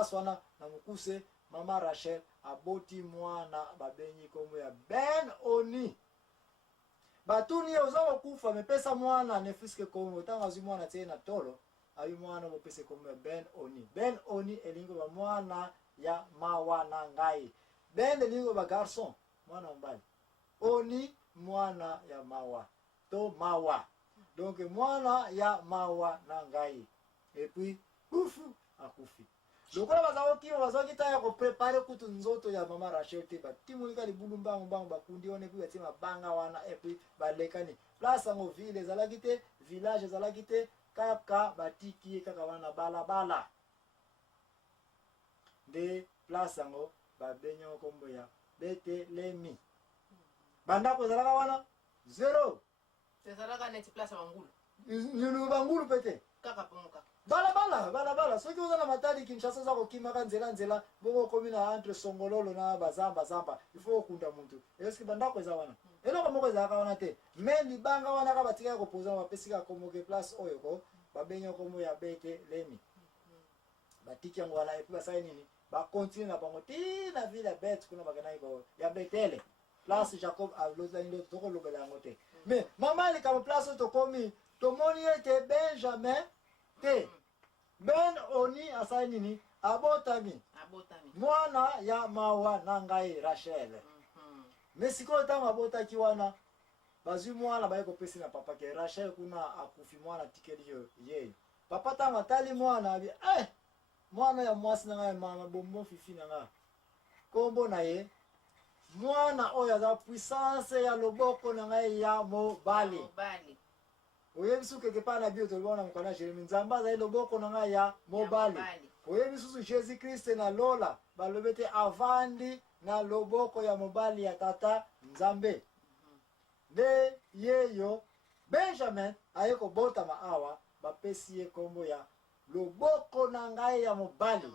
place wana na mukuse mama Rachel aboti mwana babenyi kombo ya Ben Oni. Batuni ozawa kufa mepesa mwana nefiske kombo tanga azi mwana tena tolo ayi mwana mopese kombo ya Ben Oni. Ben Oni elingo ba mwana ya mawa na ngai. Ben elingo ba garçon mwana mbali. Oni mwana ya mawa to mawa. Donc mwana ya mawa na ngai. Et puis kufu akufi. Lokola bazaoki taya ko prepare kutu nzoto ya mama Rachel te batimulika libulu mbangu bakundi one puis batima banga wana et puis balekani place ngo ville ezalaki te village ezalaki te kaka batiki kaka wana bala de place ngo babenyo kombo ya Betelemi bandako ezalaka wana zero ezalaka neti place bangulu nyulu bangulu pete kaka pomoka bala soki oza na matali Kinshasa za kokimaka nzela bongo komi na entre Songololo na bazamba il faut okunda muntu eske bandako eza wana eloko moko ezalaka wana te mais libanga wana ka batika kopoza bapesika komoke place oyo ko babenyo komo ya Betelemi batiki yango wana epi basali nini bakontinue na bango ti na ville ya Beth kuna bakena iko ya Betele place Jacob aloza ndo tokolobela yango te mais mama likamo place tokomi tomoni ete Benjamin te Ben Oni asali nini abotami mwana ya mawa na ngai Rachel. Mais sikoyo tama abotaki wana bazwi mwana baye kopesi na papa ke Rachel kuna akufi mwana tikeli yeyo papa tama tali mwana abi mwana ya mwasi na ngai mama bombo fifi na ngai kombo na ye mwana oyo aza puissance ya loboko na ngai ya mobali. Oyebi su quelque part na bio tolibona mukana Jérémie nzamba azali loboko na ngai ya mobali. Oyebi susu Jésus Christ na lola balobete avandi na loboko ya mobali ya tata nzambe. De yeyo Benjamin ayeko bota maawa bapesi ye kombo ya loboko na ngai ya mobali.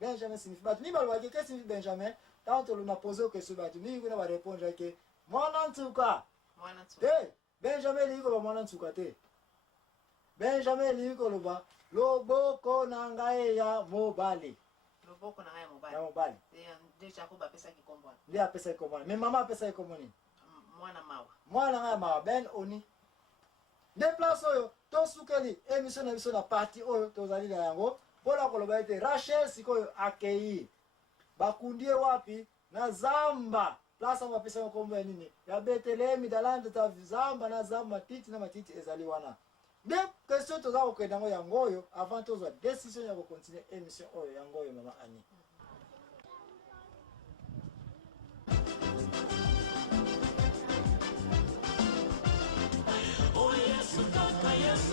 Benjamin signifie batu ni balobaki ke signifie Benjamin tant on a posé question batu ni kuna ba répondre ke mwana ntuka te Benjamin liko ba mwana ntuka te Benjamin liko loba loboko na ngai ya mobali. Loboko na ngai ya mobali. Ya mobali. De Jacob apesa ki kombo. Ndi apesa ki kombo. Mais mama apesa ki kombo ni mwana mawa. Mwana ngai mawa Ben Oni. De place oyo to sukeli émission na biso na partie oyo tozali na yango pona koloba ete Rachel sikoyo akei bakundie wapi na zamba place on bapesa kombo ya nini ya Betelemi dalande ta zamba na zamba matiti na matiti ezali wana. De question toza kokenda ngo yango oyo avant tozwa décision ya ko continuer émission oyo yango oyo mama Ani. Oh yes, kaka yes.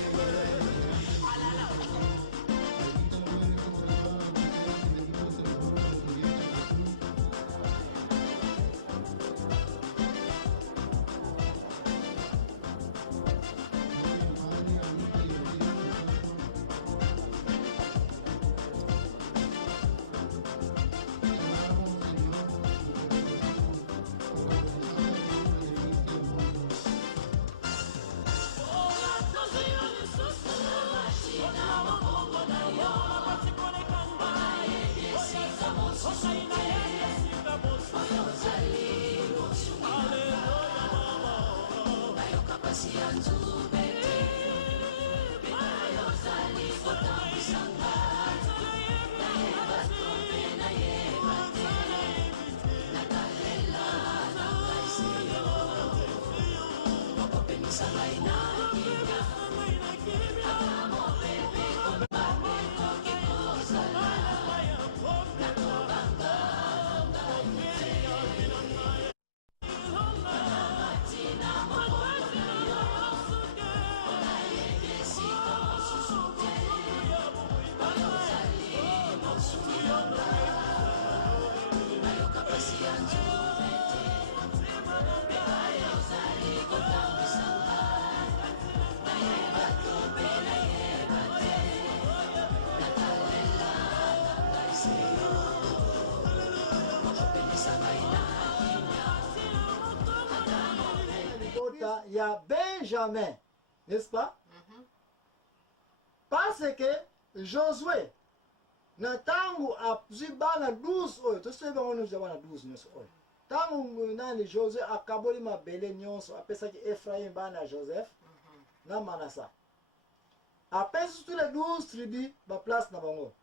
Il y a Benjamin, n'est-ce pas? Parce que Josué na tangu azwi bana 12 oyo tosoyeba ngo nyonso ya bana 12 nyonso oyo tangu nani Josue akaboli mabele nyonso apesaki Efraim bana ya Joseph na Manasa apesi tous les 12 tribus baplace na bango.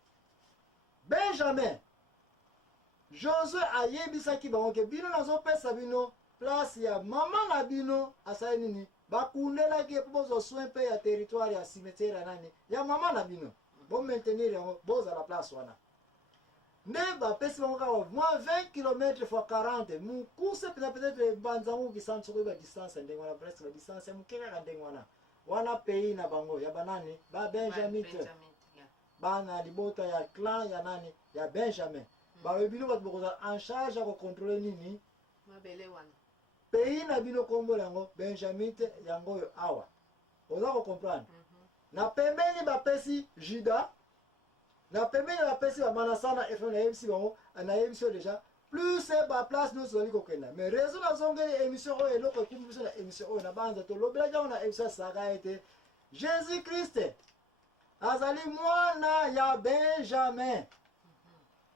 Benjamin Josue ayebisaki bango ke bino nazopesa bino place ya mama na bino asali nini bakundelaki mpo bozwa soin mpe ya territoire ya cimetière ya nani ya mama na bino bomaintenir yango bozala place wana nde bapesi bango kaka mwa 20 km fois 40 mokuse mpena peut-être banzango kisantu soki badistance ndenge wana presque badistance ya moke kaka ndenge wana pays na bango ya banani babenjamite bana libota ya clan ya nani ya Benjamin bawe bino bato bokozala en charge ya kocontrole nini mabele wana pays na bino kombo yango Benjamite yango oyo awa oza kocomprendre na pembeni bapesi Juda na pembeni bapesi bamanasa na Efraim nayebisi bango nayebisi oyo déjà plus baplace nyonso ozali kokenda mais raison nazongeli émission oyo eloko ekumi biso na émission oyo na banza tolobelaki yango na émission asaka ete Jésus Christ azali mwana ya Benjamin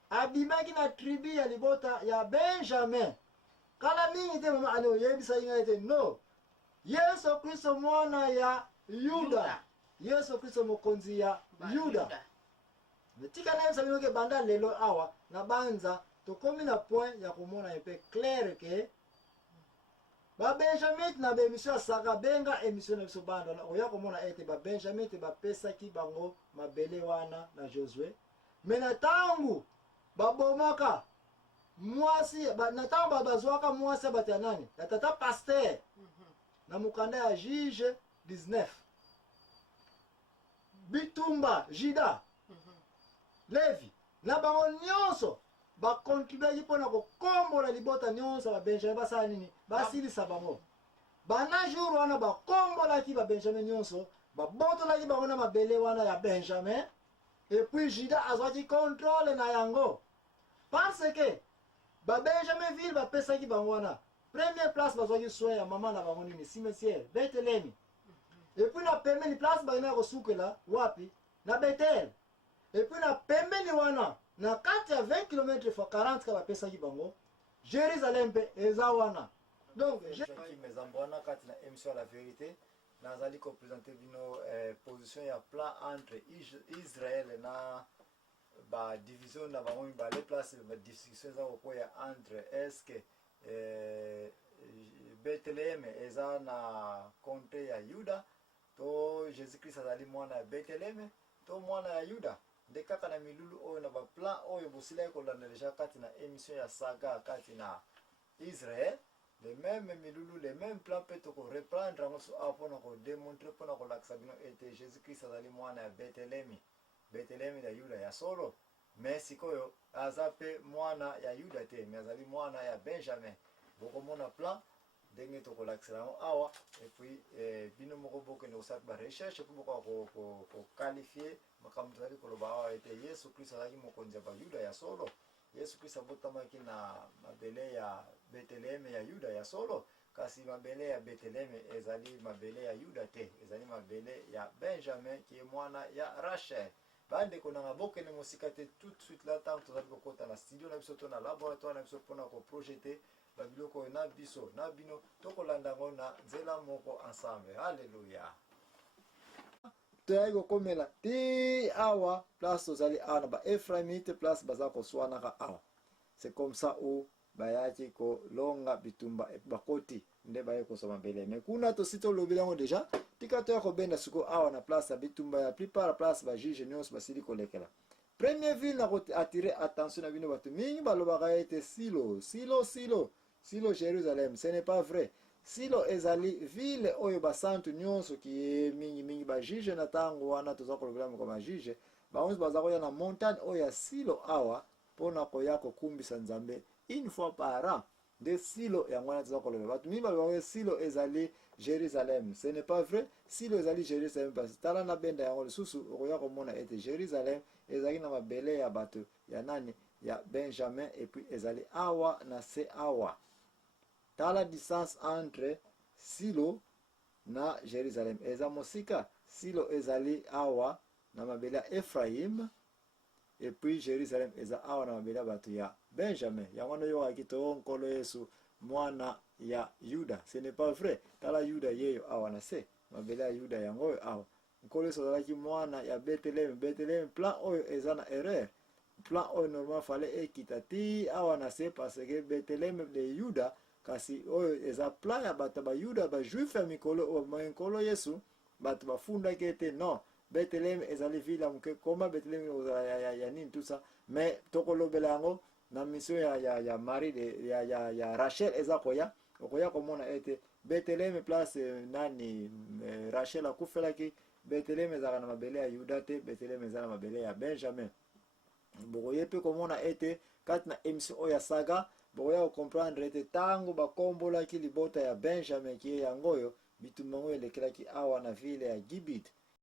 abimaki na tribu ya libota ya Benjamin kala mingi te mama ani oyebisa inga ete no Yesu Kristo mwana ya Yuda Yesu Kristo mokonzi ya Yuda tika nayebisa bino ke banda lelo awa na banza tokomi na point ya komona mpe clair ke babenjamite na bemission ya saka benga émission na biso banda na oya komona ete babenjamite bapesaki bango mabele wana na Josue me na ntango babomaka mwasi na ntango bazwaka mwasi ya bato ya nani ya tata paster na mokanda ya juge 19 bitumba Juda Levi na bango nyonso bakontribuaki mpona kokombola libota nyonso babenjamin basala nini basilisa bango bana jour wana bakombolaki babenjamin nyonso babotolaki bango na mabele wana ya Benjamin epuis Juda azwaki contrôle na yango parce que babenjamin ville bapesaki bango wana première place bazwaki soin ya mama na bango nini cimetière Bethléem epuis na pembeni place bakendaka kosukela wapi na Bethel epuis na pembeni wana na kati ya 20 km fois 40 ka bapesaki bango Jérusalem mpe eza wana donc mezambo wana kati na émission la vérité nazali kopresente bino position ya plan entre Israël na badivision na bango mibale place badiscussion eza kokwea entre estce Bethléem eza na comté ya Yuda to Jésus Christ azali mwana ya Bethléem to mwana ya Yuda nde kaka na milulu oyo na baplan oyo bosilaki kolanda deja kati na émission ya saga kati na Israël les mêmes milulu les mêmes plans mpe tokoreprendre yango so awa mpona kodemontre mpona kolakisa bino ete Jésus Christ azali mwana ya Bethléem ya Yuda ya solo mais sikoyo aza mpe mwana ya Yuda te mais azali mwana ya Benjamin bokomona plan ndenge tokolakisela yango awa epuis bino moko bokende kosala barecherche mpo bokoka koqualifie makambo tozali koloba awa ete Yesu Kristo azalaki mokonzi ya bayuda ya solo Yesu Kristo abotamaki na mabele ya Bethléem ya Yuda ya solo kasi mabele ya Bethléem ezali mabele ya Yuda te ezali mabele ya Benjamin ki mwana ya Rachel bandeko na bokende mosika te tout de suite là tant tozali kokota na studio na biso to na laboratoire na biso mpona koprojete babiloko na biso na bino tokolanda yango na nzela moko ensemble halleluya toyaki kokomela te awa place tozali awa na baefraimite place baza koswanaka awa c'est comme ça o bayaki kolonga bitumba bakoti nde bayaki kozwa mabele me kuna tosi tolobeli yango deja tika toya kobenda siko awa na place ya bitumba ya plupart ya place bajuge nyonso basili kolekela première ville na koatire attention na bino bato mingi balobaka ete Silo Jérusalem ce n'est pas vrai Silo ezali ville oyo basantu nyonso ki mingi bajuge na tango wana toza kolobela moko bajuge bango baza koya na montagne oyo ya Silo awa mpona koya kokumbisa Nzambe une fois par an de Silo yango wana toza kolobela bato mingi balobaka Silo ezali Jérusalem ce n'est pas vrai Silo ezali Jérusalem parce tala na benda yango lisusu okoya komona ete Jérusalem ezali na mabele ya bato ya nani ya Benjamin et puis ezali awa na se awa tala distance entre Silo na Jérusalem eza mosika Silo ezali awa na mabele ya Ephraim et puis Jerusalem eza awa na mabele ya bato ya Benjamin. Yango wana oyokaki to nkolo Yesu mwana ya Yuda. Ce n'est pas vrai. Tala Yuda yeyo awa na se. Mabele ya Yuda yango oyo awa. Nkolo Yesu azalaki mwana ya Bethlehem. Bethlehem plan oyo eza na erreur. Plan oyo normal fallait ekita ti awa na se parce que Bethlehem de Yuda kasi oyo eza plan ya bato ba Yuda ba juif ya mikolo Yesu bato bafundaki ete non Bethlehem ezali ville ya moke koma Bethlehem ya nini tout ça mais tokolobela yango na mission ya Marie ya Rachel eza koya okoya komona ete Bethlehem place nani Rachel akufelaki Bethlehem ezaka na mabele ya Yuda te Bethlehem eza na mabele ya Benjamin. Bokoye pe komona ete kati na émission oyo ya saga bokoya comprendre ete tango bakombolaki libota ya Benjamin ki yango oyo bitumba ngo elekelaki awa na ville ya Gibit